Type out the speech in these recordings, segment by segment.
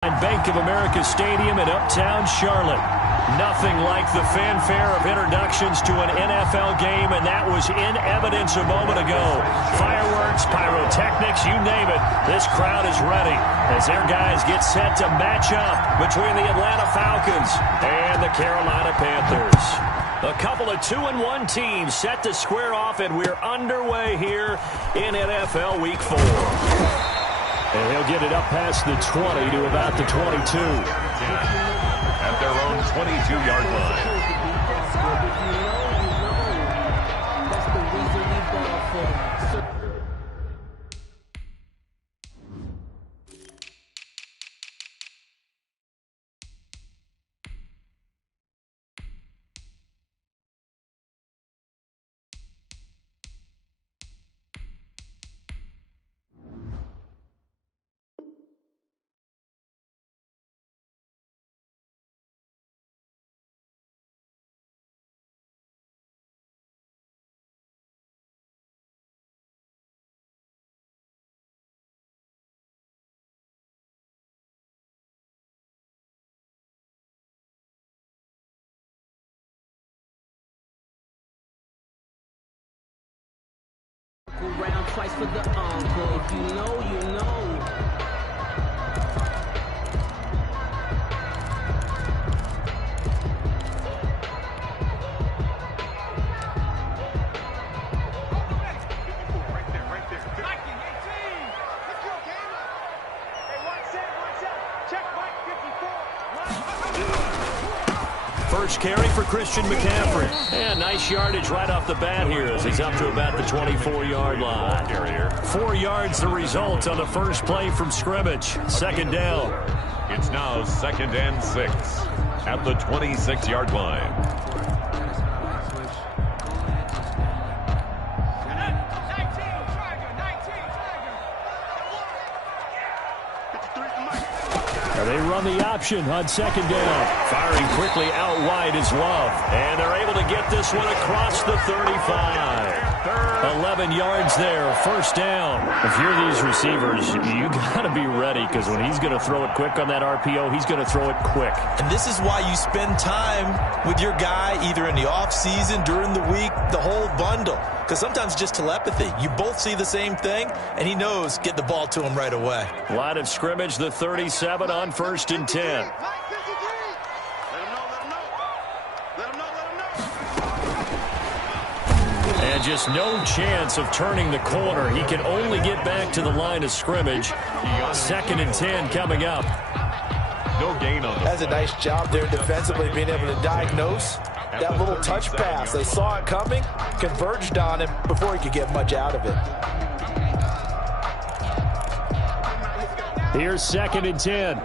Bank of America Stadium in Uptown Charlotte. Nothing like the fanfare of introductions to an NFL game, and that was in evidence a moment ago. Fireworks, pyrotechnics, you name it. This crowd is ready as their guys get set to match up between the Atlanta Falcons and the Carolina Panthers. A couple of 2-1 teams set to square off, and we're underway here in NFL Week 4. And he'll get it up past the 20 to about the 22. At their own 22-yard line. Round twice for the uncle. If you know, you know. First carry for Christian McCaffrey. And nice yardage right off the bat here as he's up to about the 24-yard line. 4 yards the result on the first play from scrimmage. Second down. It's now 2nd and 6 at the 26-yard line. They run the option on second down. Firing quickly out wide is Love. And they're able to get this one across the 35. 11 yards there, first down. If you're these receivers, you got to be ready because when he's going to throw it quick on that RPO, he's going to throw it quick. And this is why you spend time with your guy either in the offseason, during the week, the whole bundle. Because sometimes just telepathy. You both see the same thing, and he knows get the ball to him right away. Line of scrimmage, the 37 on 1st and 10. And just no chance of turning the corner. He can only get back to the line of scrimmage. 2nd and 10 coming up. No gain on the That's a nice job there defensively, being able to diagnose that little touch pass. They saw it coming, converged on him before he could get much out of it. Here's 2nd and 10.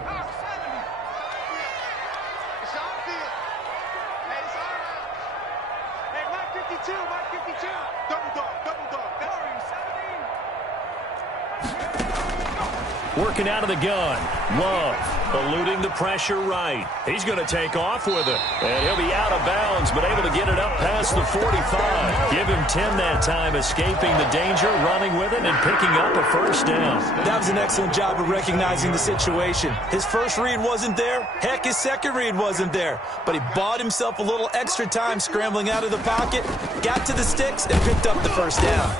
Working out of the gun. Love eluding the pressure right. He's going to take off with it. And he'll be out of bounds, but able to get it up past the 45. Give him 10 that time, escaping the danger, running with it, and picking up a first down. That was an excellent job of recognizing the situation. His first read wasn't there. Heck, his second read wasn't there. But he bought himself a little extra time scrambling out of the pocket, got to the sticks, and picked up the first down.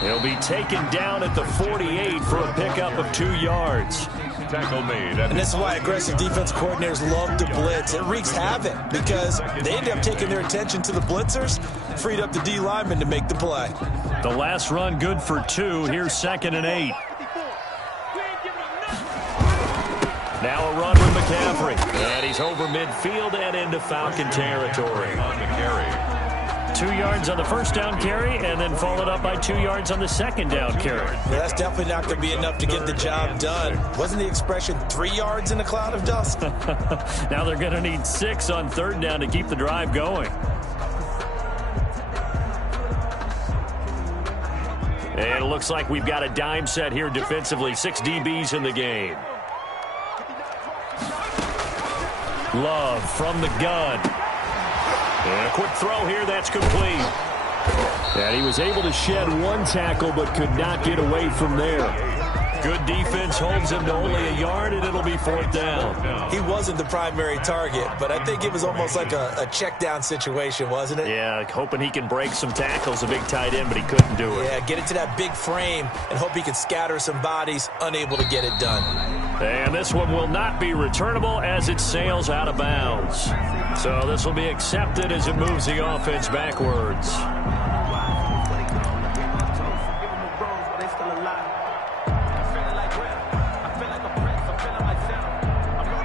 He'll be taken down at the 48 for a pickup of 2 yards. tackle made. And this is why aggressive defense coordinators love to blitz. It wreaks havoc because they end up taking their attention to the blitzers, freed up the D lineman to make the play. The last run good for 2. Here's 2nd and 8. Now a run with McCaffrey. And he's over midfield and into Falcon territory. On the carry. 2 yards on the first down carry, and then followed up by 2 yards on the second down carry. Well, that's definitely not going to be enough to get the job done. Wasn't the expression 3 yards in a cloud of dust? Now they're going to need 6 on third down to keep the drive going. And it looks like we've got a dime set here defensively. 6 DBs in the game. Love from the gun. And a quick throw here, that's complete. And he was able to shed 1 tackle, but could not get away from there. Good defense holds him to only a yard, and it'll be 4th down. He wasn't the primary target, but I think it was almost like a check down situation, wasn't it? Yeah, hoping he can break some tackles, a big tight end, but he couldn't do it. Yeah, get it to that big frame and hope he can scatter some bodies, unable to get it done. And this one will not be returnable as it sails out of bounds. So this will be accepted as it moves the offense backwards.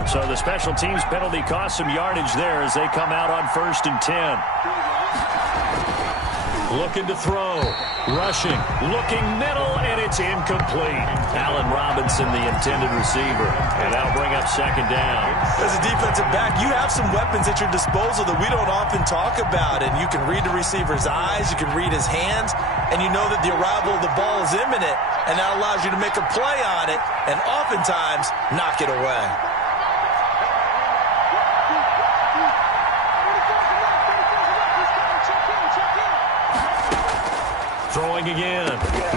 So the special teams penalty cost some yardage there as they come out on 1st and 10. Looking to throw. Rushing. Looking middle, and it's incomplete. Allen Robinson, the intended receiver. And that'll bring up 2nd down. As a defensive back, you have some weapons at your disposal that we don't often talk about. And you can read the receiver's eyes. You can read his hands. And you know that the arrival of the ball is imminent. And that allows you to make a play on it and oftentimes knock it away. Throwing again,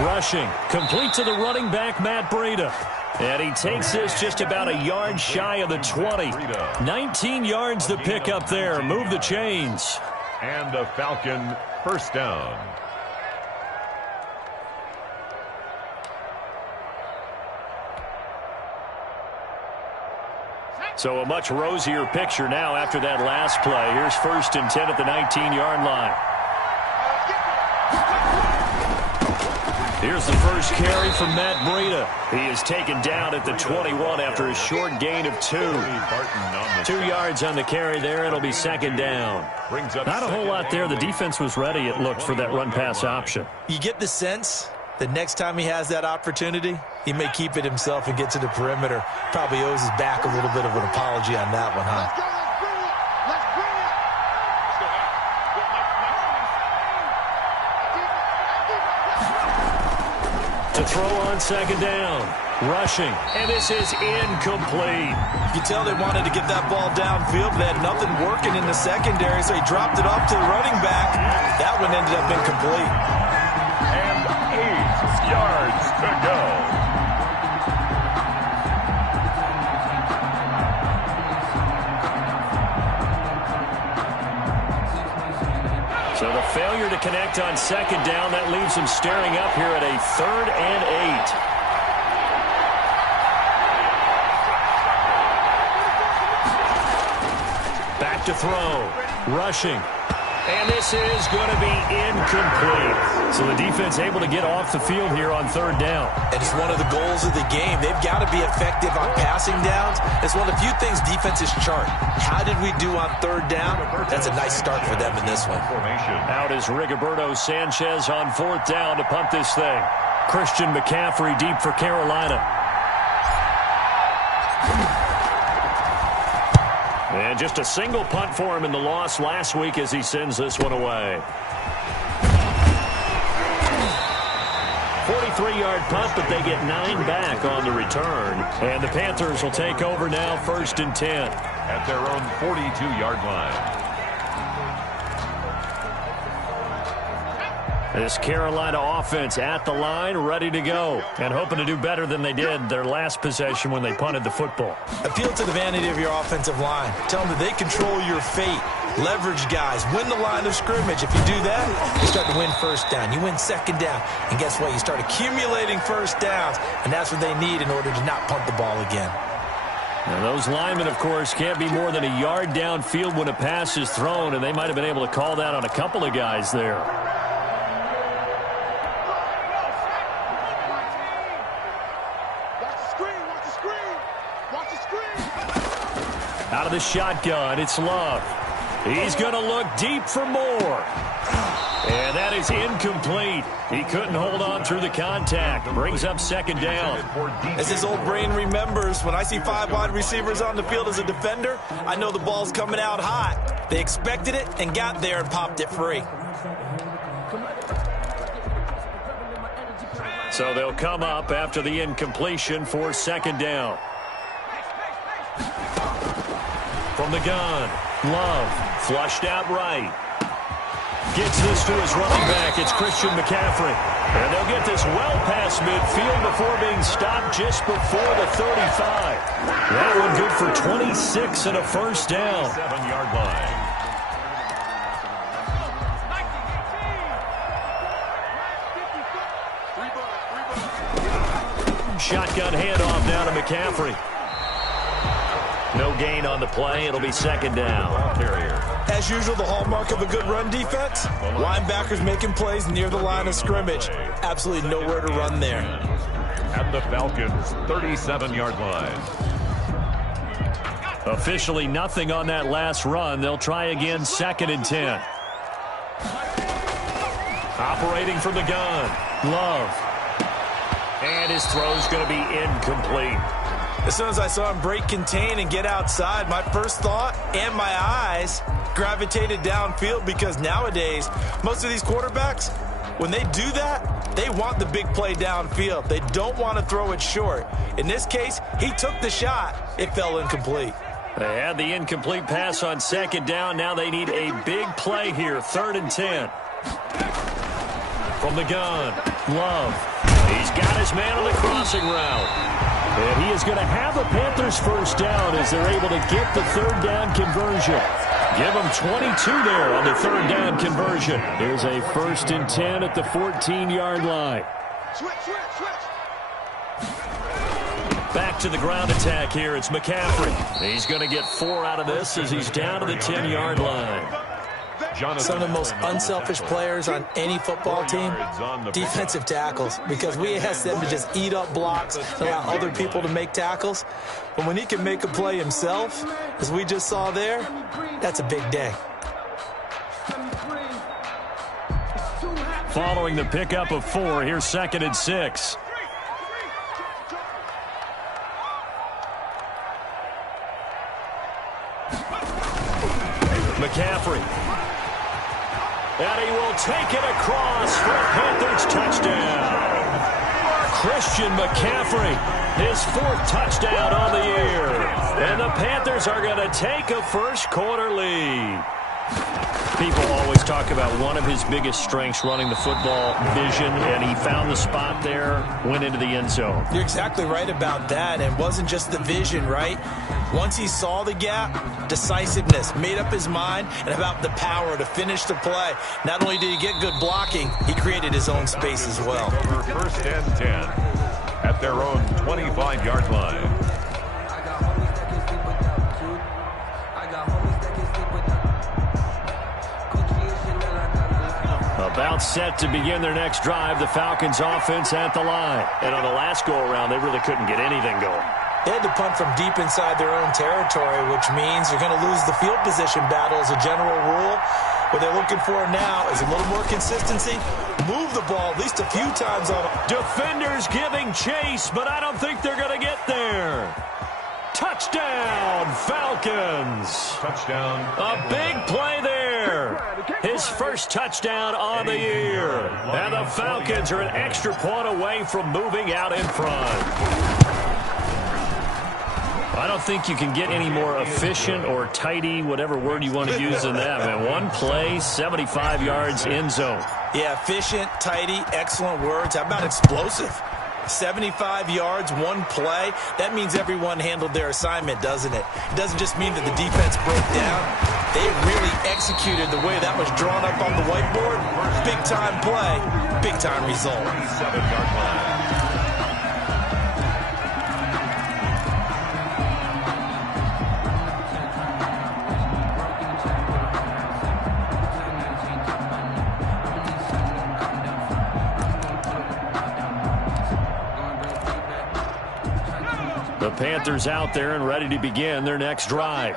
rushing, complete to the running back, Matt Breida. And he takes this just about a yard shy of the 20. 19 yards to pick up there. Move the chains. And a Falcon 1st down. So a much rosier picture now after that last play. Here's 1st and 10 at the 19-yard line. Here's the first carry from Matt Breida. He is taken down at the 21 after a short gain of 2. 2 yards on the carry there. It'll be 2nd down. Not a whole lot there. The defense was ready, it looked, for that run-pass option. You get the sense that next time he has that opportunity, he may keep it himself and get to the perimeter. Probably owes his back a little bit of an apology on that one, huh? To throw on 2nd down. Rushing. And this is incomplete. You can tell they wanted to get that ball downfield, but they had nothing working in the secondary, so he dropped it off to the running back. That one ended up incomplete. And 8 yards to go. So the failure to connect on 2nd down, that leaves them staring up here at a 3rd and 8. Back to throw. Rushing. And this is going to be incomplete. So the defense able to get off the field here on 3rd down. And it's one of the goals of the game. They've got to be effective on passing downs. It's one of the few things defenses chart. How did we do on 3rd down? That's a nice start for them in this one. Out is Rigoberto Sanchez on 4th down to punt this thing. Christian McCaffrey deep for Carolina. And just a single punt for him in the loss last week as he sends this one away. 43-yard punt, but they get 9 back on the return. And the Panthers will take over now 1st and 10. At their own 42-yard line. This Carolina offense at the line, ready to go, and hoping to do better than they did their last possession when they punted the football. Appeal to the vanity of your offensive line. Tell them that they control your fate. Leverage guys. Win the line of scrimmage. If you do that, you start to win 1st down. You win 2nd down. And guess what? You start accumulating 1st downs, and that's what they need in order to not punt the ball again. Now those linemen, of course, can't be more than a yard downfield when a pass is thrown, and they might have been able to call that on a couple of guys there. Out of the shotgun, it's Love. He's going to look deep for more. And that is incomplete. He couldn't hold on through the contact. Brings up 2nd down. As his old brain remembers, when I see 5 wide receivers on the field as a defender, I know the ball's coming out hot. They expected it and got there and popped it free. So they'll come up after the incompletion for 2nd down. From the gun, Love flushed out right. Gets this to his running back. It's Christian McCaffrey. And they'll get this well past midfield before being stopped just before the 35. That one good for 26 and a first down. 7-yard line. Shotgun handoff down to McCaffrey. No gain on the play. It'll be second down. As usual, the hallmark of a good run defense, linebackers making plays near the line of scrimmage. Absolutely nowhere to run there. At the Falcons' 37-yard line. Officially nothing on that last run. They'll try again, second and 10. Operating from the gun. Love. And his throw's going to be incomplete. As soon as I saw him break contain and get outside, my first thought and my eyes gravitated downfield, because nowadays, most of these quarterbacks, when they do that, they want the big play downfield. They don't want to throw it short. In this case, he took the shot. It fell incomplete. They had the incomplete pass on second down. Now they need a big play here, third and 10. From the gun, Love. He's got his man on the crossing route. And he is going to have the Panthers first down as they're able to get the third down conversion. Give them 22 there on the third down conversion. Here's a first and 10 at the 14-yard line. Back to the ground attack here. It's McCaffrey. He's going to get 4 out of this as he's down to the 10-yard line. Some of the most unselfish players on any football team, defensive tackles, because we ask them to just eat up blocks and allow other people to make tackles. But when he can make a play himself, as we just saw there, that's a big day. Following the pickup of 4, here's second and 6. McCaffrey. And he will take it across for a Panthers touchdown. Christian McCaffrey, his 4th touchdown on the year. And the Panthers are going to take a first-quarter lead. People always talk about one of his biggest strengths, running the football, vision, and he found the spot there, went into the end zone. You're exactly right about that, and it wasn't just the vision, right? Once he saw the gap, decisiveness, made up his mind, and about the power to finish the play. Not only did he get good blocking, he created his own space as well. Over first and 10 at their own 25-yard line. About set to begin their next drive, the Falcons offense at the line. And on the last go-around, they really couldn't get anything going. They had to punt from deep inside their own territory, which means you're going to lose the field position battle as a general rule. What they're looking for now is a little more consistency. Move the ball at least a few times on it. Defenders giving chase, but I don't think they're going to get there. Touchdown, Falcons. Touchdown. A big play there. His first touchdown on the year. And the Falcons are an extra point away from moving out in front. I don't think you can get any more efficient or tidy, whatever word you want to use in that, man. One play, 75 yards, end zone. Yeah, efficient, tidy, excellent words. How about explosive? 75 yards, one play. That means everyone handled their assignment, doesn't it? It doesn't just mean that the defense broke down. They really executed the way that was drawn up on the whiteboard. Big-time play, big-time result. 7-yard line. The Panthers out there and ready to begin their next drive.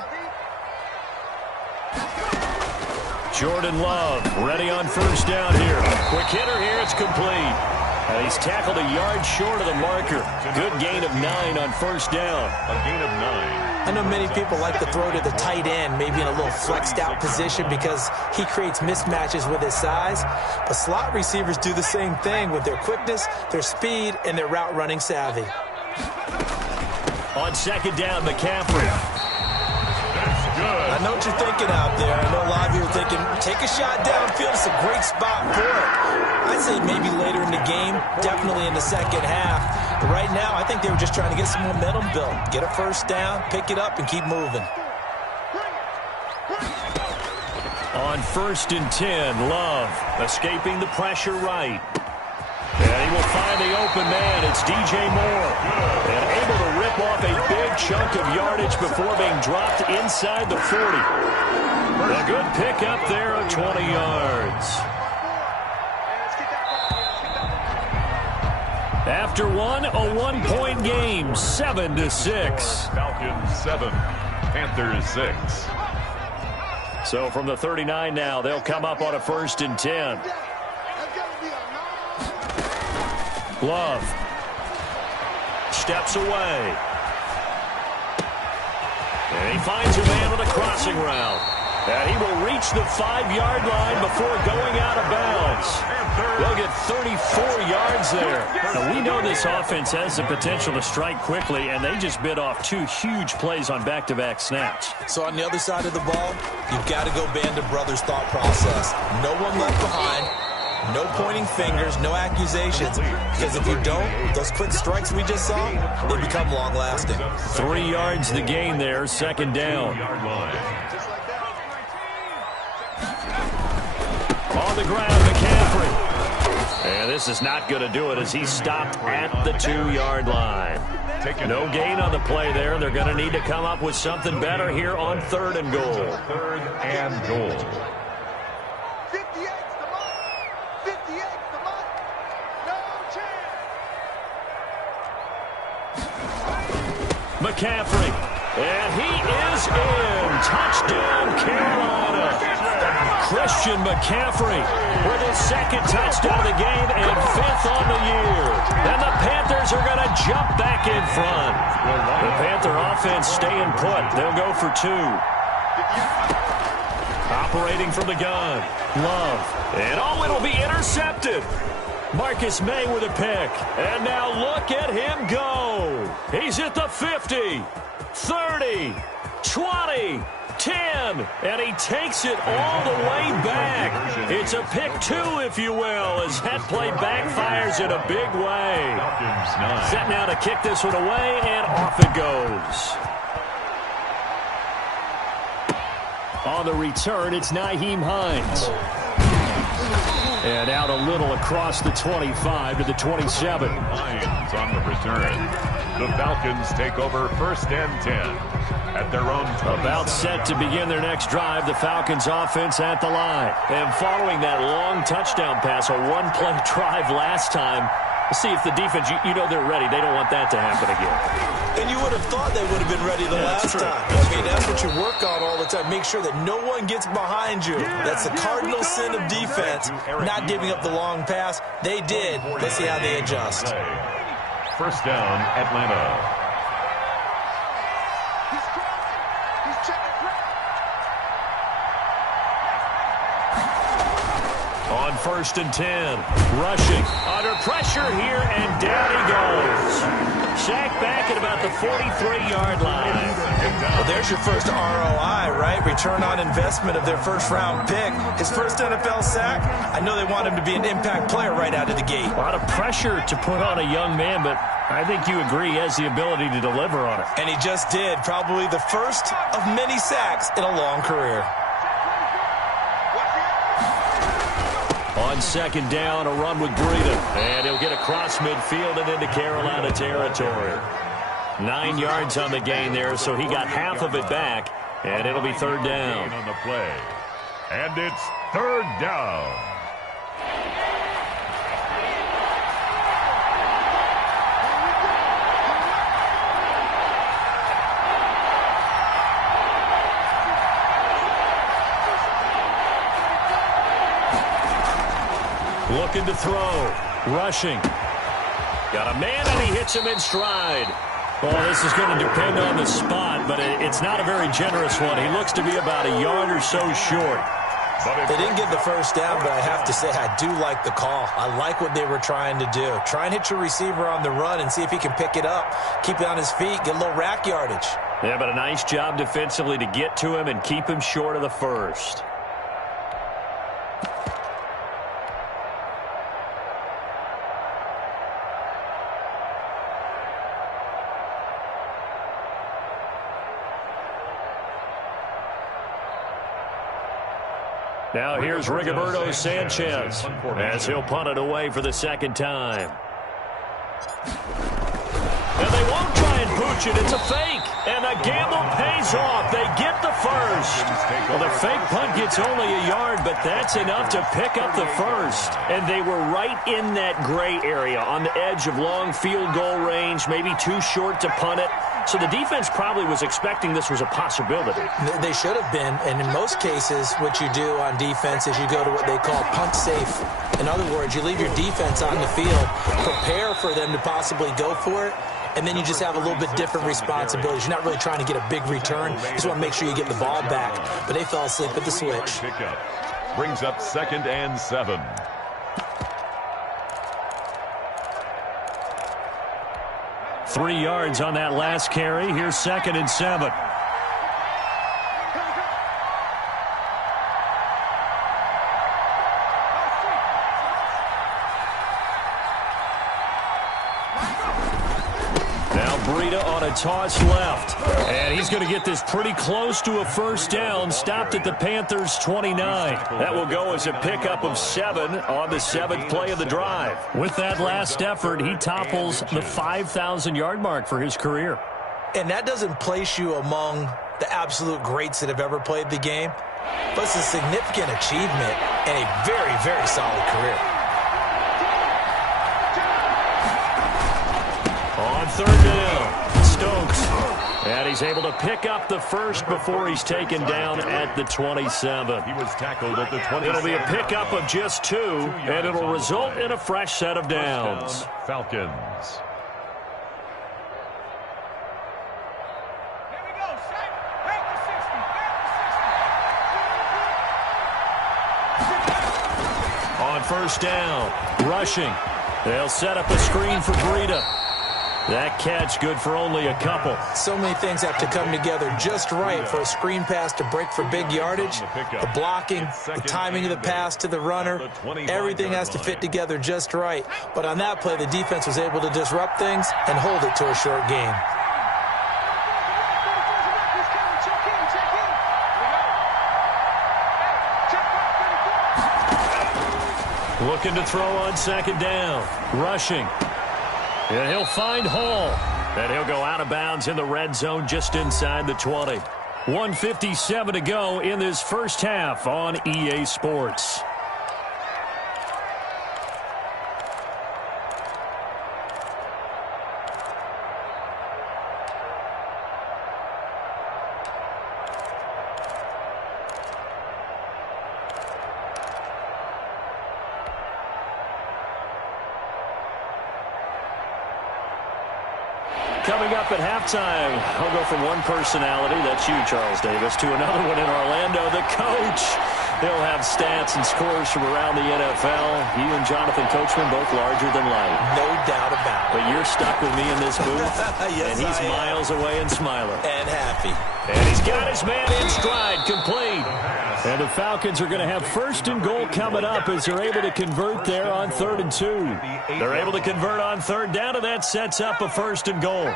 Jordan Love ready on first down here. Quick hitter here, it's complete. And he's tackled a yard short of the marker. Good gain of 9 on first down. A gain of 9. I know many people like to throw to the tight end, maybe in a little flexed out position because he creates mismatches with his size. But slot receivers do the same thing with their quickness, their speed, and their route running savvy. On second down, McCaffrey. I know what you're thinking out there. I know a lot of you are thinking, take a shot downfield. It's a great spot for it. I'd say maybe later in the game, definitely in the second half. But right now, I think they were just trying to get some momentum built. Get a first down, pick it up, and keep moving. On 1st and 10, Love escaping the pressure right. And he will find the open man. It's DJ Moore. And able to rip off a big chunk of yardage before being dropped inside the 40. A good pickup there of 20 yards. After one, a one-point game, 7-6. Falcons 7, Panthers 6. So from the 39 now, they'll come up on a 1st and 10. Love steps away. And he finds a man with a crossing route. And he will reach the 5-yard line before going out of bounds. They'll get 34 yards there. Now, we know this offense has the potential to strike quickly, and they just bit off 2 huge plays on back-to-back snaps. So on the other side of the ball, you've got to go Band of Brothers thought process. No one left behind. No pointing fingers, no accusations. Because if you don't, those quick strikes we just saw, they become long-lasting. 3 yards the gain there, 2nd down. On the ground, McCaffrey. And this is not going to do it as he's stopped at the 2-yard line. No gain on the play there. They're going to need to come up with something better here on 3rd and goal. 3rd and goal. McCaffrey, and he is in. Touchdown, Carolina. Christian McCaffrey with his 2nd touchdown of the game and 5th on the year. And the Panthers are going to jump back in front. The Panther offense staying put. They'll go for 2. Operating from the gun. Love. And it'll be intercepted. Marcus May with a pick. And now look at him go. He's at the 50, 30, 20, 10, and he takes it all the way back. It's a pick 2, if you will, as that play backfires in a big way. Set now to kick this one away, and off it goes. On the return, it's Nyheim Hines. And out a little across the 25 to the 27. Lions on the return. The Falcons take over 1st and 10 at their own 20. About set to begin their next drive, the Falcons offense at the line. And following that long touchdown pass, a 1-play drive last time, we'll see if the defense, you know they're ready. They don't want that to happen again. And you would have thought they would have been ready the last time. I mean, that's what you work on all the time. Make sure that no one gets behind you. That's the cardinal sin of defense, not giving up the long pass. They did. Let's see how they adjust. 1st down, Atlanta. On 1st and 10, rushing, under pressure here, and down he goes. Sacked back at about the 43-yard line. Well, there's your first ROI, right? Return on investment of their 1st-round pick. His first NFL sack, I know they want him to be an impact player right out of the gate. A lot of pressure to put on a young man, but I think you agree he has the ability to deliver on it. And he just did. Probably the first of many sacks in a long career. On 2nd down, a run with Breida. And he'll get across midfield and into Carolina territory. 9 yards on the gain there, so he got half of it back. And it'll be 3rd down. On the play. And it's 3rd down. Looking to throw. Rushing. Got a man, and he hits him in stride. Well, this is going to depend on the spot, but it's not a very generous one. He looks to be about a yard or so short. They didn't get the first down, but I have to say I do like the call. I like what they were trying to do. Try and hit your receiver on the run and see if he can pick it up. Keep it on his feet, get a little rack yardage. Yeah, but a nice job defensively to get to him and keep him short of the first. Now here's Rigoberto Sanchez as he'll punt it away for the second time. And they won't try and pooch it. It's a fake. And the gamble pays off. They get the first. Well, the fake punt gets only a yard, but that's enough to pick up the first. And they were right in that gray area on the edge of long field goal range, maybe too short to punt it. So the defense probably was expecting this was a possibility. They should have been, and in most cases, what you do on defense is you go to what they call punt safe. In other words, you leave your defense on the field, prepare for them to possibly go for it, and then you just have a little bit different responsibilities. You're not really trying to get a big return. You just want to make sure you get the ball back. But they fell asleep at the switch. Brings up 2nd and 7. Three yards on that last carry. Here's 2nd and 7. Now Breida on a toss left. And he's going to get this pretty close to a first down. Stopped at the Panthers' 29. That will go as a pickup of 7 on the 7th play of the drive. With that last effort, he topples the 5,000-yard mark for his career. And that doesn't place you among the absolute greats that have ever played the game. But it's a significant achievement and a very, very solid career. On 3rd down, Stokes. And he's able to pick up the first before he's taken down at the 27. He was tackled at the 27. It'll be a pickup of just 2, and it'll result in a fresh set of downs. Falcons. On 1st down, rushing. They'll set up a screen for Breida. That catch good for only a couple. So many things have to come together just right for a screen pass to break for big yardage. The blocking, the timing of the pass to the runner, everything has to fit together just right. But on that play, the defense was able to disrupt things and hold it to a short game. Looking to throw on 2nd down, rushing. And he'll find Hall. And he'll go out of bounds in the red zone just inside the 20. 1:57 to go in this first half on EA Sports. Coming up at halftime, I'll go from one personality, that's you, Charles Davis, to another one in Orlando, the coach. He'll have stats and scores from around the NFL. You and Jonathan Coachman both larger than life. No doubt about it. But you're stuck with me in this booth, yes, and he's miles away and smiling. And happy. And he's got his man in stride, complete. And the Falcons are going to have 1st and goal coming up as they're able to convert there on 3rd and 2. They're able to convert on 3rd down, and that sets up a 1st and goal.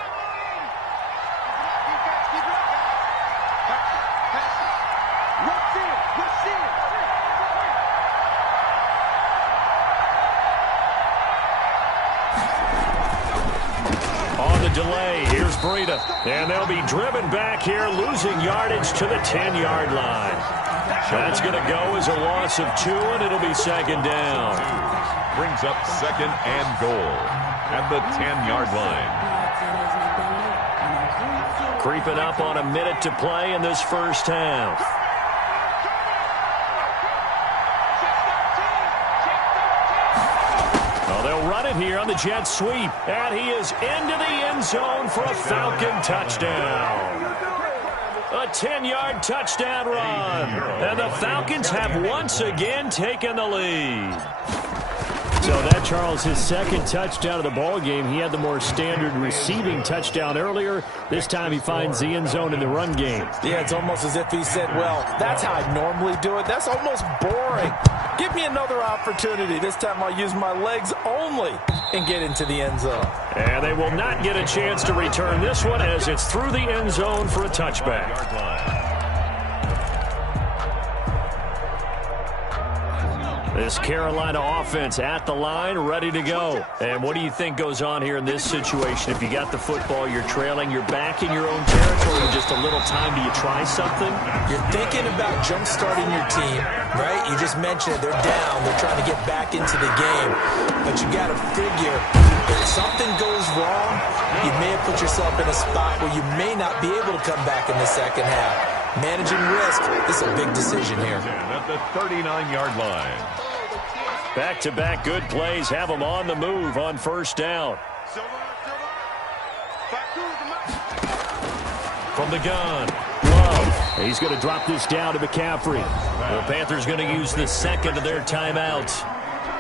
Delay. Here's Breida. And they'll be driven back here, losing yardage to the 10-yard line. That's going to go as a loss of 2, and it'll be 2nd down. Brings up 2nd and goal at the 10-yard line. Creeping up on a minute to play in this first half. Here on the jet sweep, and he is into the end zone for a Falcon touchdown. A 10-yard touchdown run, and the Falcons have once again taken the lead. So that, Charles, his second touchdown of the ball game. He had the more standard receiving touchdown earlier. This time he finds the end zone in the run game. Yeah, it's almost as if he said, well, that's how I normally do it. That's almost boring. Give me another opportunity. This time I'll use my legs only and get into the end zone. And they will not get a chance to return this one as it's through the end zone for a touchback. This Carolina offense at the line, ready to go. And what do you think goes on here in this situation? If you got the football, you're trailing, you're back in your own territory, just a little time, do you try something? You're thinking about jump-starting your team, right? You just mentioned it. They're down. They're trying to get back into the game. But you got to figure, if something goes wrong, you may have put yourself in a spot where you may not be able to come back in the second half. Managing risk, this is a big decision here. At the 39-yard line. Back-to-back good plays have them on the move on first down. From the gun, Love. He's going to drop this down to McCaffrey. The Panthers going to use the second of their timeouts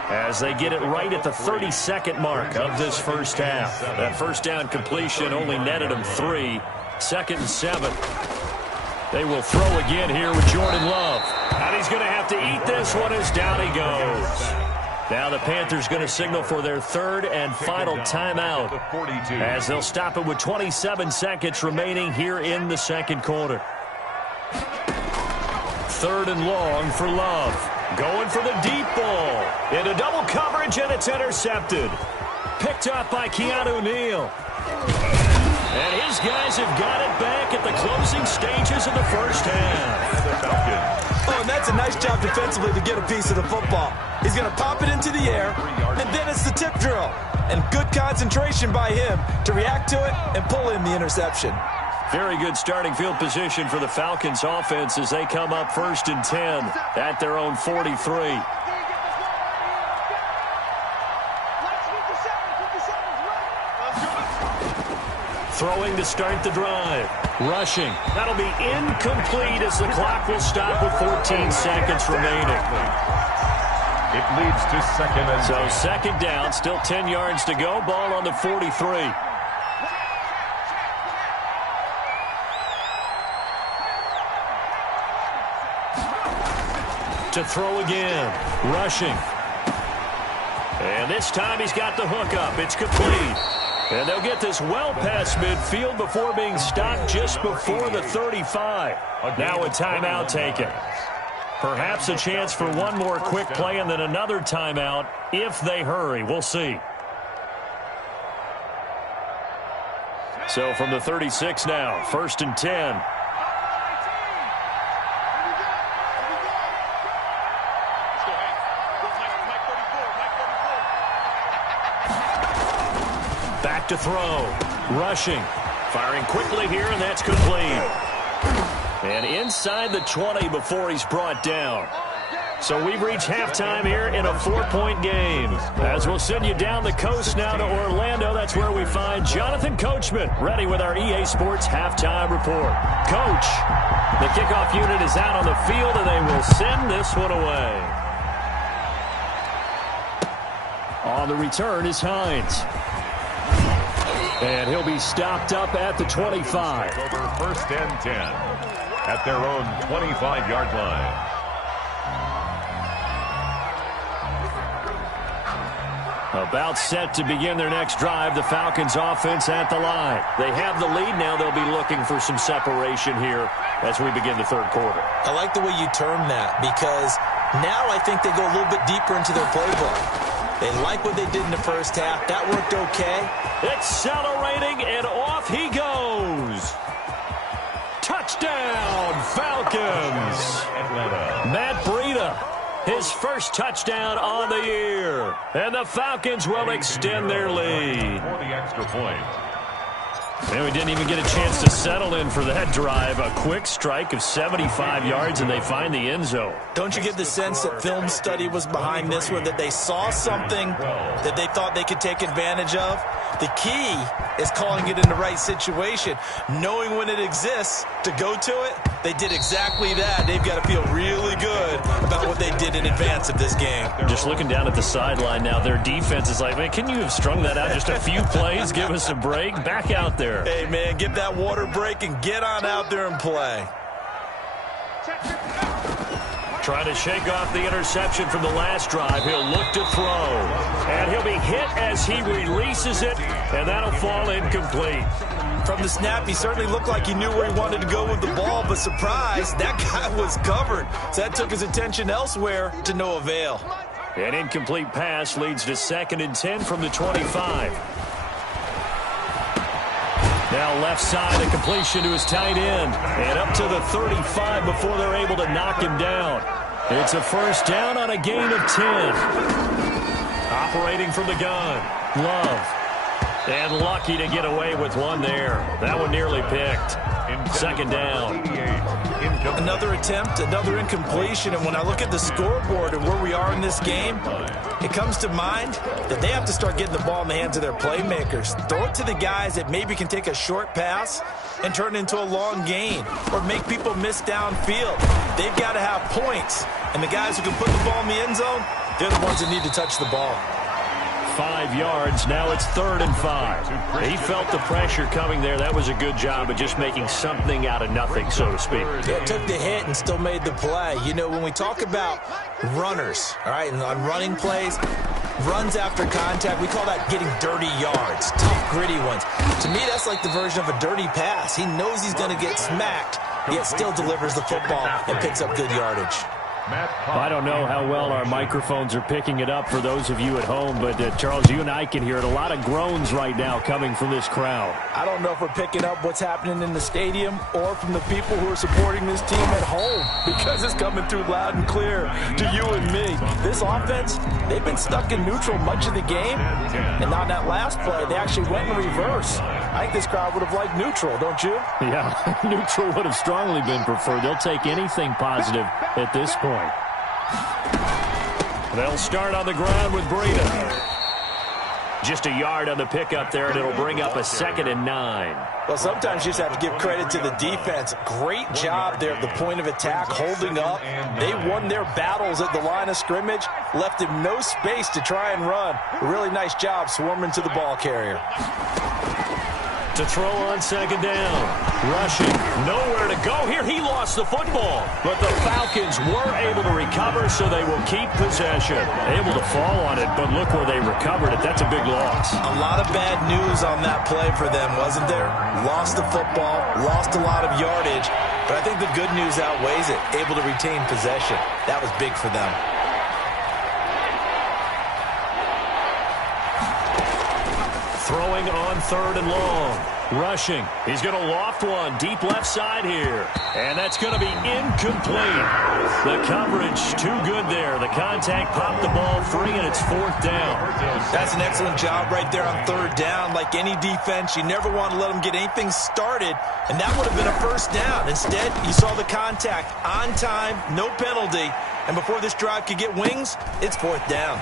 as they get it right at the 32nd mark of this first half. That first down completion only netted them 3. 2nd and 7. They will throw again here with Jordan Love. And he's going to have to eat this one as down he goes. Now the Panthers going to signal for their third and final timeout as they'll stop it with 27 seconds remaining here in the second quarter. 3rd and long for Love. Going for the deep ball. Into double coverage, and it's intercepted. Picked up by Keanu Neal. And his guys have got it back at the closing stages of the first half. Oh, and that's a nice job defensively to get a piece of the football. He's going to pop it into the air, and then it's the tip drill. And good concentration by him to react to it and pull in the interception. Very good starting field position for the Falcons offense as they come up 1st and 10 at their own 43. Throwing to start the drive. Rushing. That'll be incomplete as the clock will stop with 14 seconds remaining. It leads to 2nd and 10. So 2nd down, still 10 yards to go. Ball on the 43. To throw again. Rushing. And this time he's got the hook up. It's complete. And they'll get this well past midfield before being stopped just before the 35. Now a timeout taken. Perhaps a chance for one more quick play and then another timeout if they hurry. We'll see. So from the 36 now, 1st and 10. Back to throw. Rushing. Firing quickly here, and that's complete. And inside the 20 before he's brought down. So we've reached halftime here in a 4-point game. As we'll send you down the coast now to Orlando, that's where we find Jonathan Coachman, ready with our EA Sports Halftime Report. Coach, the kickoff unit is out on the field, and they will send this one away. On the return is Hines. And he'll be stopped up at the 25. Over 1st and 10 at their own 25-yard line. About set to begin their next drive, the Falcons offense at the line. They have the lead. Now they'll be looking for some separation here as we begin the third quarter. I like the way you term that because now I think they go a little bit deeper into their playbook. They like what they did in the first half. That worked okay. Accelerating, and off he goes. Touchdown, Falcons. Matt Breida, his first touchdown on the year. And the Falcons will extend their lead. For the extra point. And we didn't even get a chance to settle in for that drive. A quick strike of 75 yards, and they find the end zone. Don't you get the sense that film study was behind this one, that they saw something that they thought they could take advantage of? The key is calling it in the right situation, knowing when it exists to go to it. They did exactly that. They've got to feel really good about what they did in advance of this game. Just looking down at the sideline now, their defense is like, man, can you have strung that out just a few plays? Give us a break. Back out there. Hey, man, give that water break and get on out there and play. Trying to shake off the interception from the last drive. He'll look to throw. And he'll be hit as he releases it, and that'll fall incomplete. From the snap, he certainly looked like he knew where he wanted to go with the ball, but surprise, that guy was covered. So that took his attention elsewhere to no avail. An incomplete pass leads to 2nd and 10 from the 25. Now left side, a completion to his tight end. And up to the 35 before they're able to knock him down. It's a first down on a gain of 10. Operating from the gun, Love. And lucky to get away with one there. That one nearly picked. 2nd down. Another attempt, another incompletion, and when I look at the scoreboard and where we are in this game, it comes to mind that they have to start getting the ball in the hands of their playmakers. Throw it to the guys that maybe can take a short pass and turn it into a long gain or make people miss downfield. They've got to have points, and the guys who can put the ball in the end zone, they're the ones that need to touch the ball. 5 yards. Now it's 3rd and 5. He felt the pressure coming there. That was a good job of just making something out of nothing, so to speak. Yeah, took the hit and still made the play. You know, when we talk about runners, all right, and on running plays, runs after contact, we call that getting dirty yards, tough, gritty ones. To me, that's like the version of a dirty pass. He knows he's going to get smacked, yet still delivers the football and picks up good yardage. I don't know how well our microphones are picking it up for those of you at home, but Charles, you and I can hear it. A lot of groans right now coming from this crowd. I don't know if we're picking up what's happening in the stadium or from the people who are supporting this team at home, because it's coming through loud and clear to you and me. This offense, they've been stuck in neutral much of the game, and on that last play, they actually went in reverse. I think this crowd would have liked neutral, don't you? Yeah, neutral would have strongly been preferred. They'll take anything positive at this point. They'll start on the ground with Breida. Just a yard on the pickup there, and it'll bring up a 2nd and 9. Well, sometimes you just have to give credit to the defense. Great job there at the point of attack, holding up. They won their battles at the line of scrimmage, left him no space to try and run. A really nice job swarming to the ball carrier. To throw on 2nd down. Rushing. Nowhere to go here. He lost the football. But the Falcons were able to recover, so they will keep possession. Able to fall on it, but look where they recovered it. That's a big loss. A lot of bad news on that play for them, wasn't there? Lost the football, lost a lot of yardage, but I think the good news outweighs it. Able to retain possession. That was big for them. Throwing on 3rd and long. Rushing. He's going to loft one deep left side here. And that's going to be incomplete. The coverage too good there. The contact popped the ball free, and it's 4th down. That's an excellent job right there on 3rd down. Like any defense, you never want to let them get anything started, and that would have been a 1st down. Instead, you saw the contact on time, no penalty, and before this drive could get wings, it's 4th down.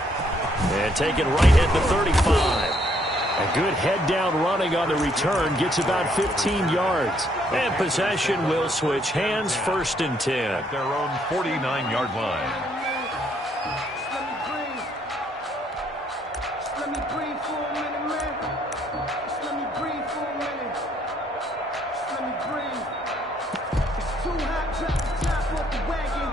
And taken right at the 35. A good head-down running on the return gets about 15 yards. And possession will switch hands, 1st and 10. At their own 49-yard line. Let me breathe for a minute, man. Let me breathe for a minute. Let me breathe. It's too hot, drop the top off the wagon.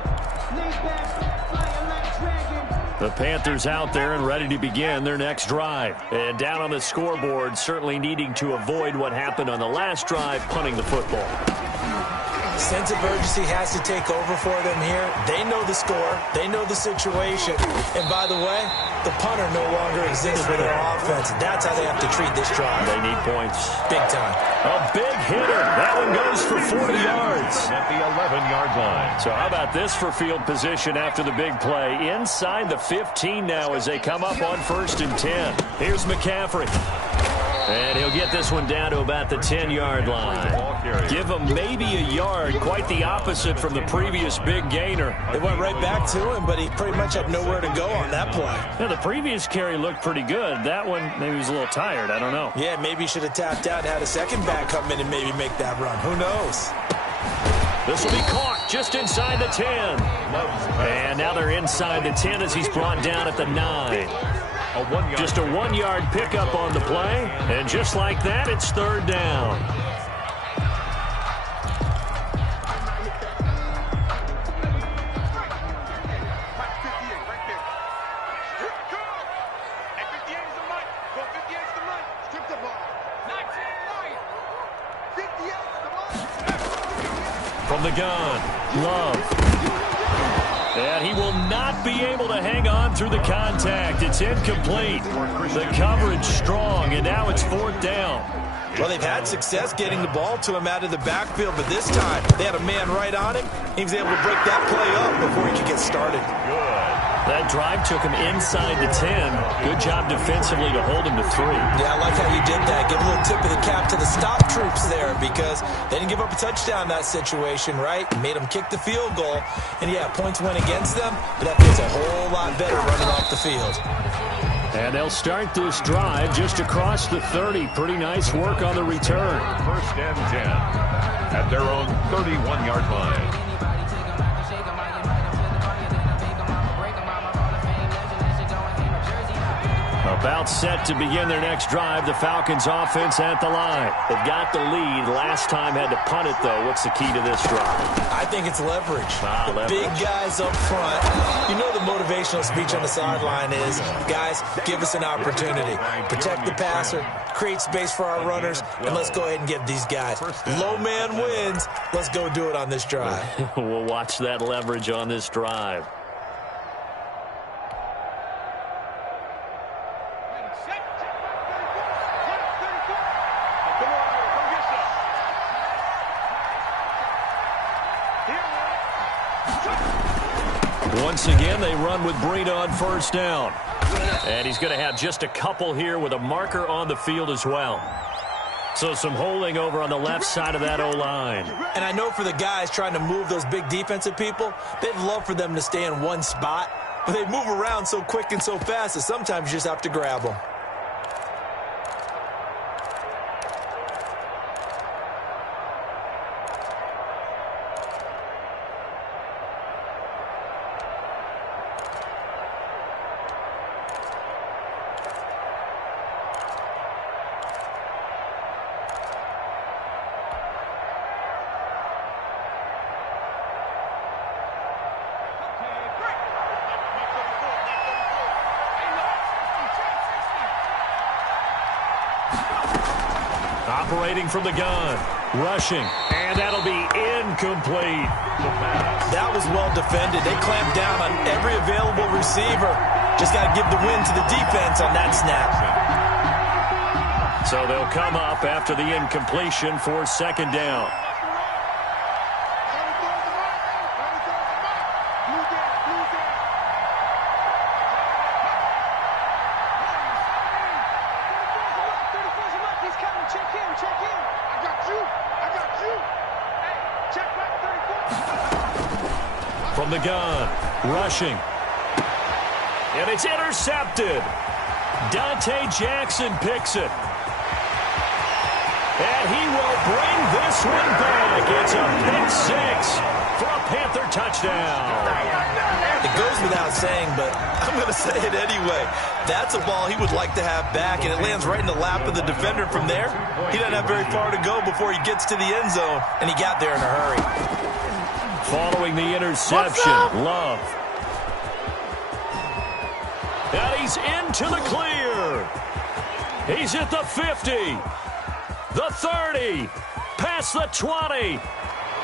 Lay back, flying like dragon. The Panthers out there and ready to begin their next drive. And down on the scoreboard, certainly needing to avoid what happened on the last drive, punting the football. Sense of urgency has to take over for them here. They know the score. They know the situation. And by the way, the punter no longer exists for their offense. That's how they have to treat this drive. They need points. Big time. A big hitter. That one goes for 40 yards. At the 11-yard line. So how about this for field position after the big play? Inside the 15 now as they come up on 1st and 10. Here's McCaffrey. And he'll get this one down to about the 10-yard line. Give him maybe a yard, quite the opposite from the previous big gainer. They went right back to him, but he pretty much had nowhere to go on that play. Yeah, the previous carry looked pretty good. That one, maybe he was a little tired. I don't know. Yeah, maybe he should have tapped out and had a second back come in and maybe make that run. Who knows? This will be caught just inside the 10. And now they're inside the 10 as he's brought down at the 9. Just a 1-yard pickup on the play. And just like that, it's third down. From the gun, Love. And he will not be able to hang on through the contact. It's incomplete. The coverage strong, and now it's fourth down. Well, they've had success getting the ball to him out of the backfield, but this time they had a man right on him. He was able to break that play up before he could get started. That drive took him inside the 10. Good job defensively to hold him to 3. Yeah, I like how you did that. Give a little tip of the cap to the stop troops there because they didn't give up a touchdown in that situation, right? Made them kick the field goal. And, yeah, points went against them, but that feels a whole lot better running off the field. And they'll start this drive just across the 30. Pretty nice work on the return. First and 10 at their own 31-yard line. About set to begin their next drive. The Falcons offense at the line. They've got the lead. Last time had to punt it, though. What's the key to this drive? I think it's leverage. Leverage. Big guys up front. You know the motivational speech on the sideline is, guys, give us an opportunity. Protect the passer, create space for our runners, and let's go ahead and give these guys. Low man wins. Let's go do it on this drive. We'll watch that leverage on this drive. Once again, they run with Breida on first down. And he's going to have just a couple here with a marker on the field as well. So some holding over on the left side of that O-line. And I know for the guys trying to move those big defensive people, they'd love for them to stay in one spot. But they move around so quick and so fast that sometimes you just have to grab them. Operating from the gun, rushing, and that'll be incomplete. That was well defended. They clamped down on every available receiver. Just got to give the win to the defense on that snap. So they'll come up after the incompletion for second down. From the gun, rushing. And it's intercepted. Dante Jackson picks it. And he will bring this one back. It's a pick six for a Panther touchdown. It goes without saying, but I'm going to say it anyway. That's a ball he would like to have back, and it lands right in the lap of the defender from there. He doesn't have very far to go before he gets to the end zone, and he got there in a hurry. Following the interception, Love. And he's into the clear. He's at the 50, the 30, past the 20.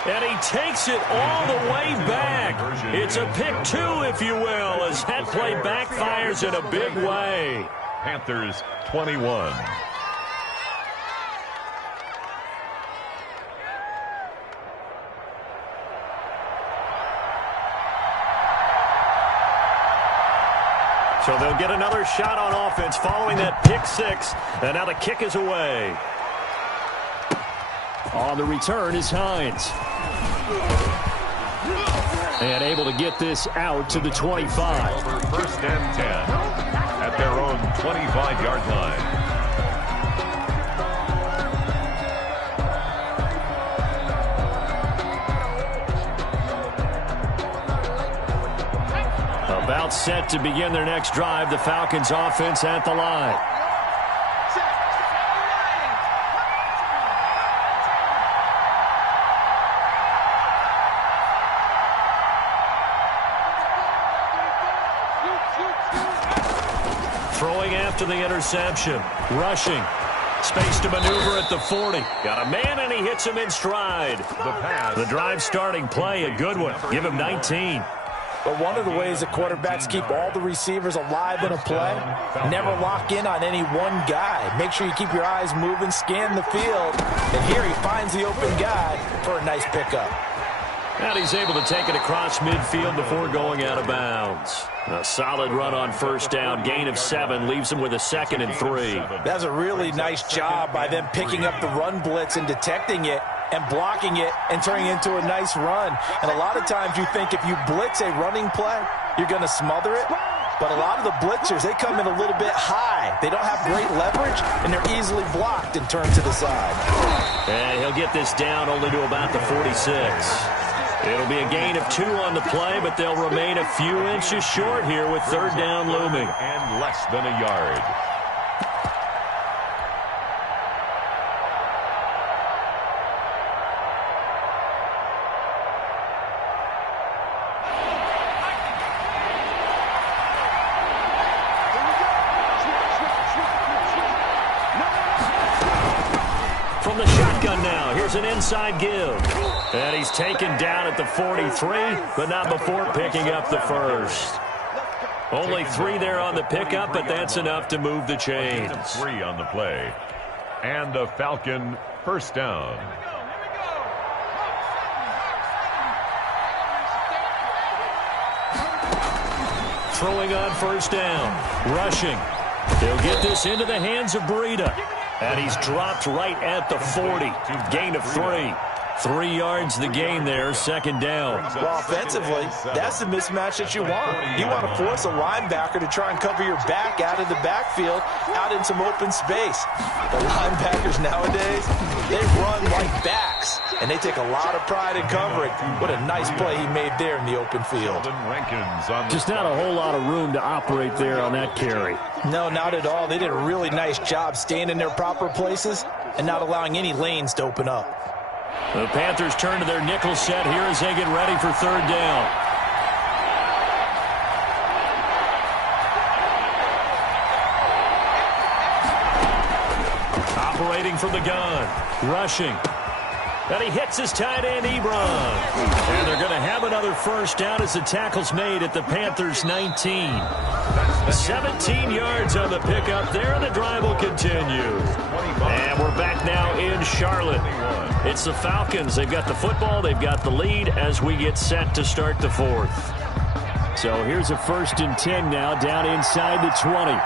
And he takes it all the way back. It's a pick two, if you will, as that play backfires in a big way. Panthers 21. So they'll get another shot on offense following that pick six. And now the kick is away. On the return is Hines. And able to get this out to the 25. First and 10 at their own 25-yard line. About set to begin their next drive. The Falcons offense at the line. Throwing after the interception. Rushing. Space to maneuver at the 40. Got a man, and he hits him in stride. The drive starting play, a good one. Give him 19. But one of the ways that quarterbacks keep all the receivers alive in a play, never lock in on any one guy. Make sure you keep your eyes moving, scan the field, and here he finds the open guy for a nice pickup. And he's able to take it across midfield before going out of bounds. A solid run on first down. Gain of 7 leaves him with a 2nd and 3. That's a really nice job by them picking up the run blitz and detecting it and blocking it and turning it into a nice run. And a lot of times you think if you blitz a running play, you're going to smother it. But a lot of the blitzers, they come in a little bit high. They don't have great leverage, and they're easily blocked and turned to the side. And he'll get this down only to about the 46. It'll be a gain of 2 on the play, but they'll remain a few inches short here with third down looming. And less than a yard. From the shotgun now, here's an inside give. And he's taken down at the 43, but not before picking up the first. Only 3 there on the pickup, but that's enough to move the chains. 3 on the play. And a Falcon first down. Throwing on first down. Rushing. He'll get this into the hands of Breida. And he's dropped right at the 40. Gain of 3. 3 yards the gain there, second down. Well, offensively, that's the mismatch that you want. You want to force a linebacker to try and cover your back out of the backfield, out in some open space. The linebackers nowadays, they run like backs, and they take a lot of pride in covering. What a nice play he made there in the open field. Just not a whole lot of room to operate there on that carry. No, not at all. They did a really nice job staying in their proper places and not allowing any lanes to open up. The Panthers turn to their nickel set here as they get ready for third down. Operating from the gun. Rushing. And he hits his tight end, Ebron. And they're going to have another first down as the tackle's made at the Panthers' 19. 17 yards on the pickup there, and the drive will continue. And we're back now in Charlotte. It's the Falcons. They've got the football. They've got the lead as we get set to start the fourth. So here's a 1st and 10 now down inside the 20.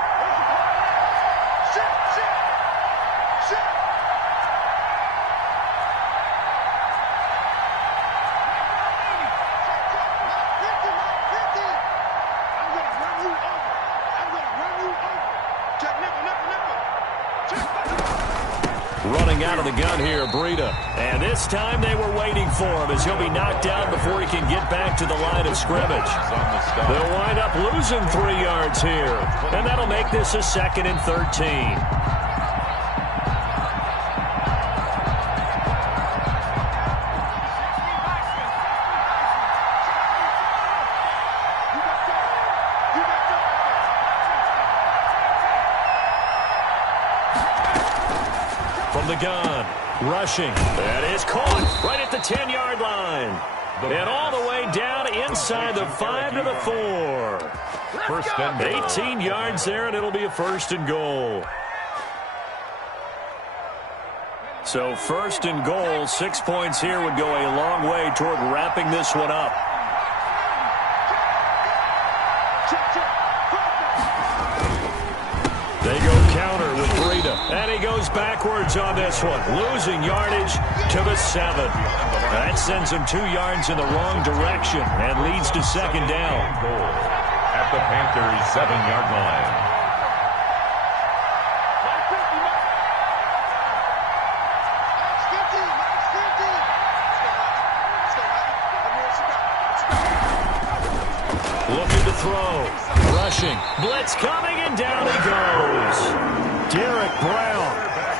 Running out of the gun here, Breida. And this time they were waiting for him as he'll be knocked down before he can get back to the line of scrimmage. They'll wind up losing 3 yards here. And that'll make this a 2nd and 13. From the gun, rushing. That is caught right at the 10-yard line. And all the way down inside the 5 to the 4. First and 18 yards there, and it'll be a 1st and goal. So 1st and goal, 6 points here would go a long way toward wrapping this one up. go counter with Breida. And he goes backwards on this one, losing yardage to the 7. That sends him 2 yards in the wrong direction and leads to second down. At the Panthers' 7-yard line. Looking to throw. Rushing. Blitz coming, and down he goes. Derek Brown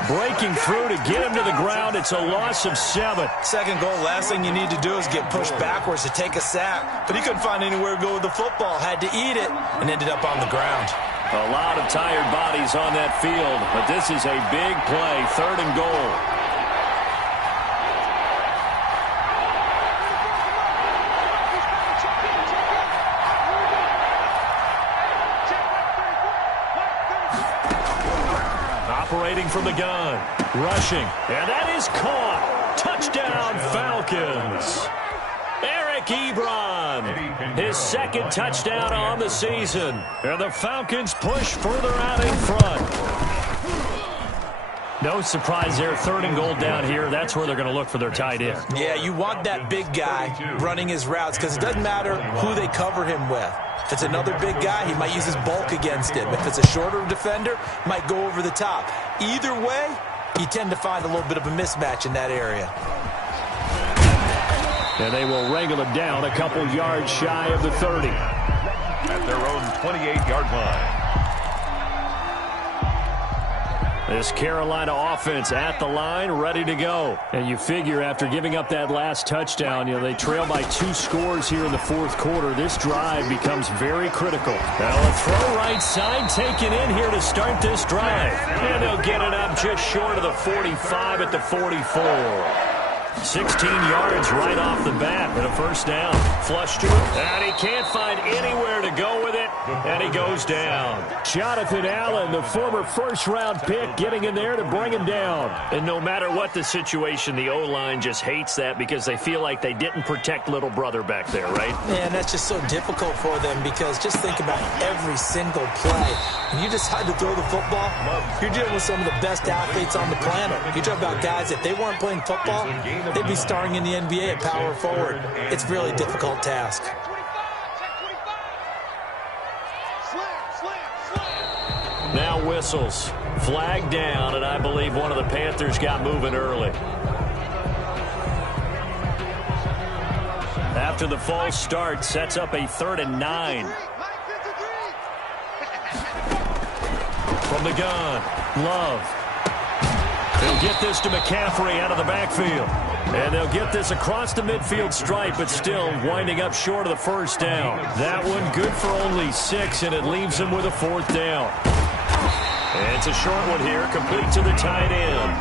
breaking through to get him to the ground. It's a loss of 7. Second goal, last thing you need to do is get pushed backwards to take a sack. But he couldn't find anywhere to go with the football. Had to eat it and ended up on the ground. A lot of tired bodies on that field, but this is a big play, 3rd and goal. Operating from the gun, rushing, and that is caught. Touchdown, Falcons. Eric Ebron, his 2nd touchdown on the season. And the Falcons push further out in front. No surprise there, 3rd and goal down here. That's where they're going to look for their tight end. Yeah, you want that big guy running his routes because it doesn't matter who they cover him with. If it's another big guy, he might use his bulk against him. If it's a shorter defender, might go over the top. Either way, you tend to find a little bit of a mismatch in that area. And they will wrangle him down a couple yards shy of the 30. At their own 28-yard line. This Carolina offense at the line, ready to go. And you figure after giving up that last touchdown, they trail by 2 scores here in the 4th quarter. This drive becomes very critical. Now a throw right side taken in here to start this drive. And they'll get it up just short of the 45 at the 44. 16 yards right off the bat and a 1st down. Flush to it, and he can't find anywhere to go with it, and he goes down. Jonathan Allen, the former 1st-round pick, getting in there to bring him down. And no matter what the situation, the O-line just hates that because they feel like they didn't protect little brother back there, right? Man, that's just so difficult for them because just think about every single play. When you decide to throw the football, you're dealing with some of the best athletes on the planet. You talk about guys, if they weren't playing football, they'd be starring in the NBA at power forward. It's a really difficult task. Now whistles. Flag down, and I believe one of the Panthers got moving early. After the false start, sets up a 3rd and 9. From the gun, Love. They'll get this to McCaffrey out of the backfield. And they'll get this across the midfield stripe, but still winding up short of the 1st down. That one good for only 6, and it leaves them with a 4th down. And it's a short one here, complete to the tight end.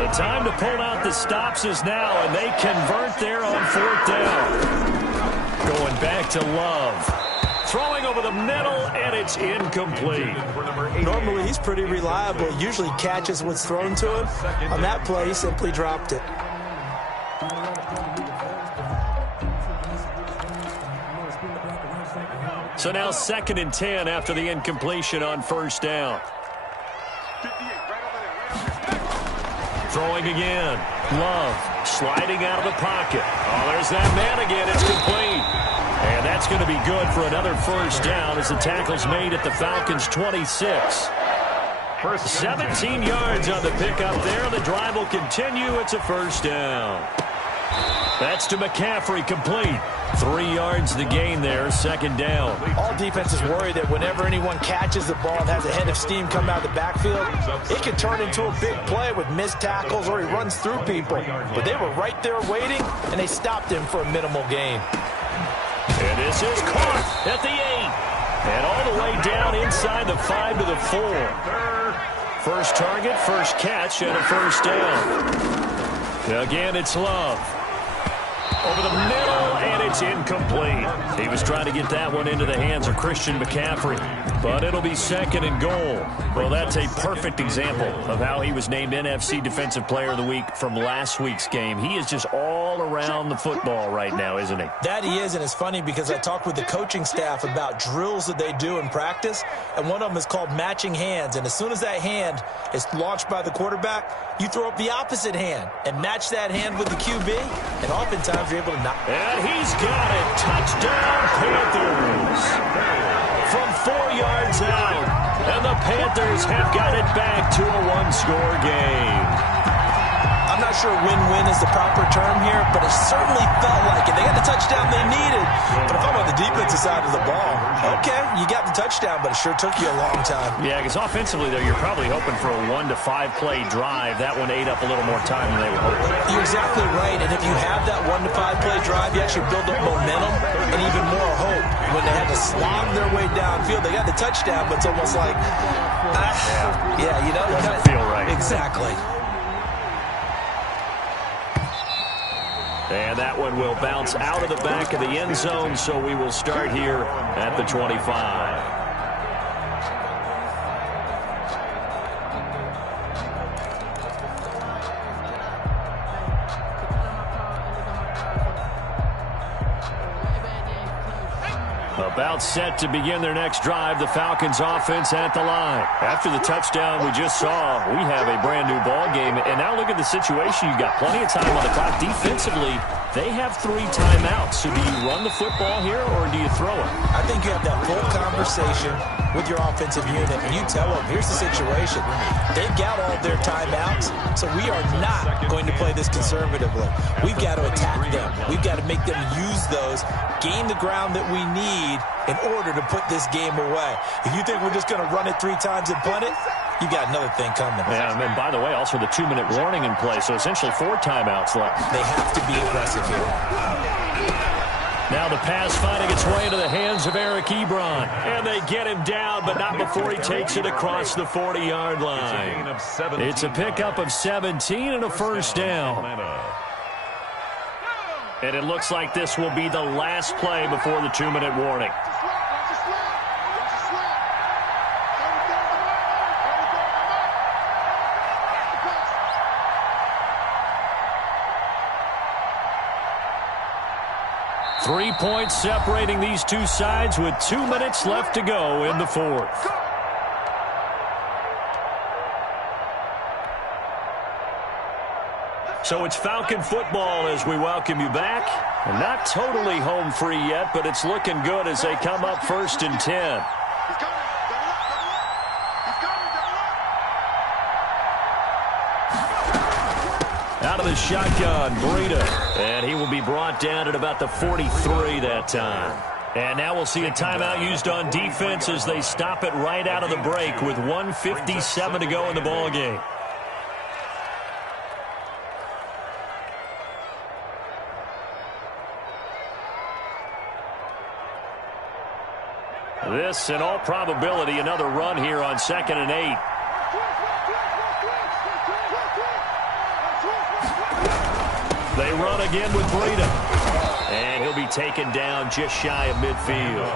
The time to pull out the stops is now, and they convert there on 4th down. Going back to Love. Throwing over the middle, and it's incomplete. Normally, he's pretty reliable. Usually catches what's thrown to him. On that play, he simply dropped it. So now 2nd and 10 after the incompletion on 1st down. Throwing again. Love sliding out of the pocket. Oh, there's that man again. It's complete. And that's going to be good for another 1st down as the tackle's made at the Falcons' 26. 17 yards on the pickup there. The drive will continue. It's a 1st down. That's to McCaffrey, complete. 3 yards the gain there, 2nd down. All defenses worry that whenever anyone catches the ball and has a head of steam come out of the backfield, it can turn into a big play with missed tackles or he runs through people. But they were right there waiting, and they stopped him for a minimal gain. And this is caught at the 8. And all the way down inside the 5 to the 4. First target, first catch, and a 1st down. Again, it's Love. Over the middle, and It's incomplete. He was trying to get that one into the hands of Christian McCaffrey, but it'll be 2nd and goal. Well, that's a perfect example of how he was named NFC Defensive Player of the Week from last week's game. He is just all around the football right now, isn't he? That he is, and it's funny because I talked with the coaching staff about drills that they do in practice, and one of them is called matching hands. And as soon as that hand is launched by the quarterback, you throw up the opposite hand and match that hand with the QB, and oftentimes you're able to knock. And he's got it. Touchdown, Panthers. From 4 yards out, and the Panthers have got it back to a one-score game. I'm not sure win-win is the proper term here, but it certainly felt like it. They got the touchdown they needed. But if I'm on the defensive side of the ball, okay, you got the touchdown, but it sure took you a long time. Yeah, because offensively, though, you're probably hoping for a 1 to 5 play drive. That one ate up a little more time than they were hoping. You're exactly right, and if you have that 1 to 5 play drive, you actually build up momentum and even more hope. When they had to slog their way downfield, they got the touchdown, but it's almost like, you know. Doesn't feel right. Exactly. And that one will bounce out of the back of the end zone, so we will start here at the 25. About set to begin their next drive, the Falcons offense at the line. After the touchdown we just saw, we have a brand new ball game. And now look at the situation. You've got plenty of time on the clock. Defensively, they have 3 timeouts. So do you run the football here or do you throw it? I think you have that full conversation with your offensive unit, and you tell them, here's the situation. They've got all their timeouts, so we are not going to play this conservatively. We've got to attack them. We've got to make them use those, gain the ground that we need in order to put this game away. If you think we're just going to run it 3 times and punt it, you got another thing coming. Yeah, and by the way, also the 2-minute warning in play, so essentially 4 timeouts left. They have to be aggressive here. Now the pass finding its way into the hands of Eric Ebron. And they get him down, but not before he takes it across the 40-yard line. It's a pickup of 17 and a first down. And it looks like this will be the last play before the 2-minute warning. Three points separating these two sides with 2 minutes left to go in the fourth. So it's Falcon football as we welcome you back. And not totally home free yet, but it's looking good as they come up 1st and 10. Out of the shotgun, Breida. And he will be brought down at about the 43 that time. And now we'll see a timeout used on defense as they stop it right out of the break with 1:57 to go in the ballgame. This, in all probability, another run here on 2nd and 8. They run again with Breida. And he'll be taken down just shy of midfield.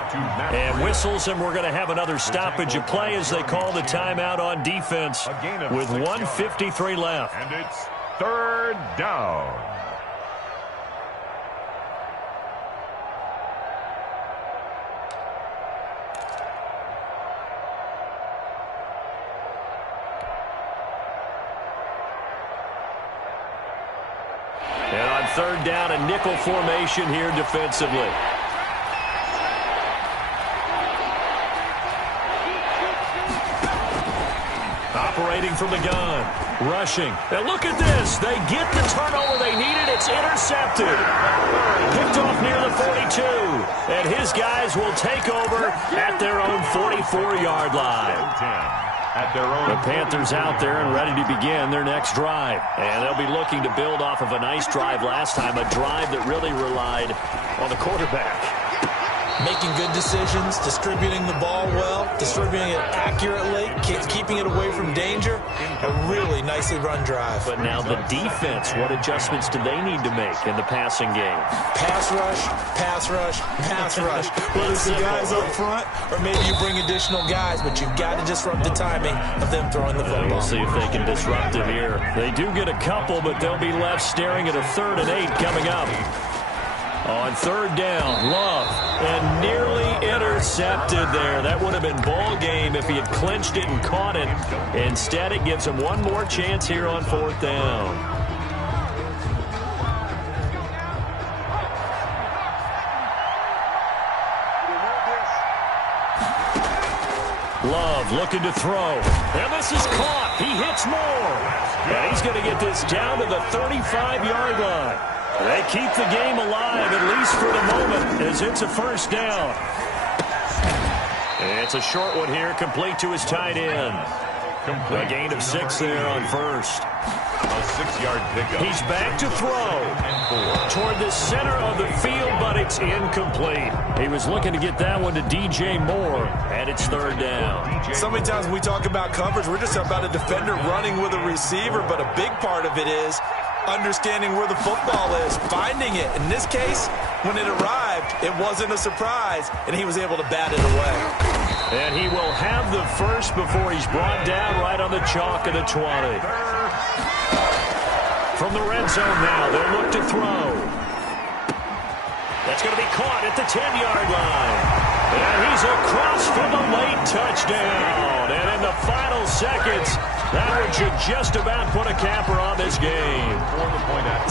And whistles, and we're going to have another stoppage of play as they call the timeout on defense with 1:53 left. And it's 3rd down. And on 3rd down, a nickel formation here defensively. Operating from the gun. Rushing. And look at this. They get the turnover they needed. It's intercepted. Picked off near the 42. And his guys will take over at their own 44-yard line. The Panthers out there and ready to begin their next drive. And they'll be looking to build off of a nice drive last time, a drive that really relied on the quarterback. making good decisions, distributing the ball well, distributing it accurately, keeping it away from danger. A really nicely run drive. But now the defense, what adjustments do they need to make in the passing game? Pass rush, pass rush, pass rush. Whether it's the guys up front or maybe you bring additional guys, but you've got to disrupt the timing of them throwing the football. We'll see if they can disrupt it here. They do get a couple, but they'll be left staring at a 3rd and 8 coming up. On 3rd down, Love, and nearly intercepted there. That would have been ball game if he had clinched it and caught it. Instead, it gives him one more chance here on 4th down. Love looking to throw. And this is caught. He hits more. And he's going to get this down to the 35-yard line. They keep the game alive, at least for the moment, as it's a 1st down. It's a short one here, complete to his tight end. A gain of 6 there on 1st. A 6-yard pickup. He's back to throw toward the center of the field, but it's incomplete. He was looking to get that one to DJ Moore, and it's 3rd down. So many times when we talk about coverage, we're just about a defender running with a receiver, but a big part of it is understanding where the football is, finding it. In this case, when it arrived, it wasn't a surprise, and he was able to bat it away. And he will have the first before he's brought down right on the chalk of the 20. From the red zone now, they'll look to throw. That's going to be caught at the 10-yard line. And he's across for the late touchdown. And in the final seconds, that one should just about put a capper on this game.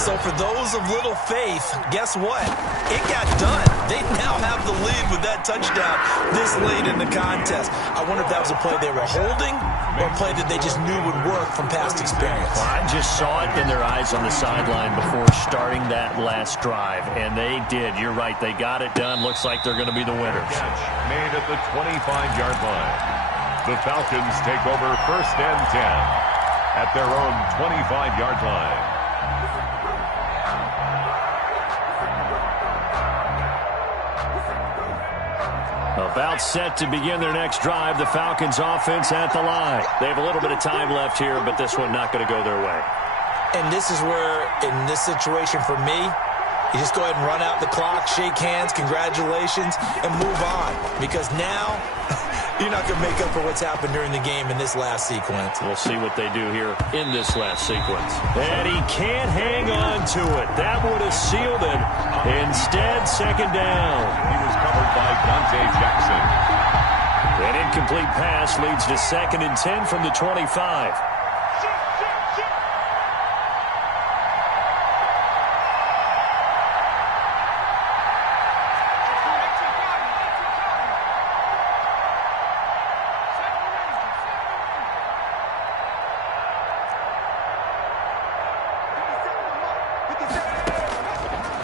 So for those of little faith, guess what? It got done. They now have the lead with that touchdown this late in the contest. I wonder if that was a play they were holding or a play that they just knew would work from past experience. Well, I just saw it in their eyes on the sideline before starting that last drive, and they did. You're right. They got it done. Looks like they're going to be the winners. Catch made at the 25-yard line. The Falcons take over 1st and 10 at their own 25-yard line. About set to begin their next drive, the Falcons offense at the line. They have a little bit of time left here, but this one not going to go their way. And this is where, in this situation for me, you just go ahead and run out the clock, shake hands, congratulations, and move on. Because now, you're not going to make up for what's happened during the game in this last sequence. We'll see what they do here in this last sequence. And he can't hang on to it. That would have sealed it. Instead, 2nd down. He was covered by Dante Jackson. An incomplete pass leads to 2nd and 10 from the 25.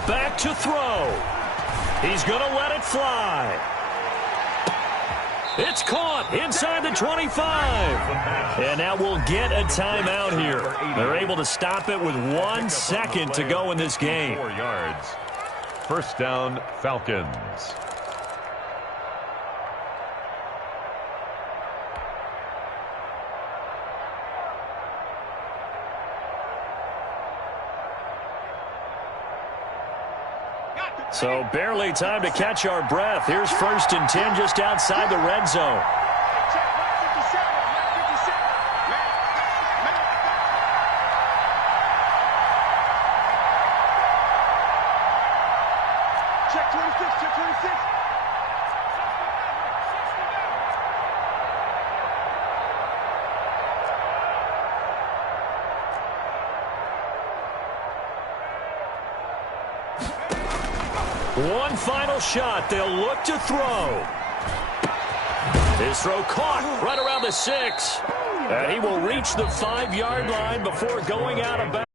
Back to throw. He's going to let it fly. It's caught inside the 25. And now we'll get a timeout here. They're able to stop it with 1 second to go in this game. 4 yards. 1st down, Falcons. So barely time to catch our breath. Here's 1st and 10 just outside the red zone. Check 26, check 26. One final shot. They'll look to throw. His throw caught right around the 6. And he will reach the 5-yard line before going out of bounds.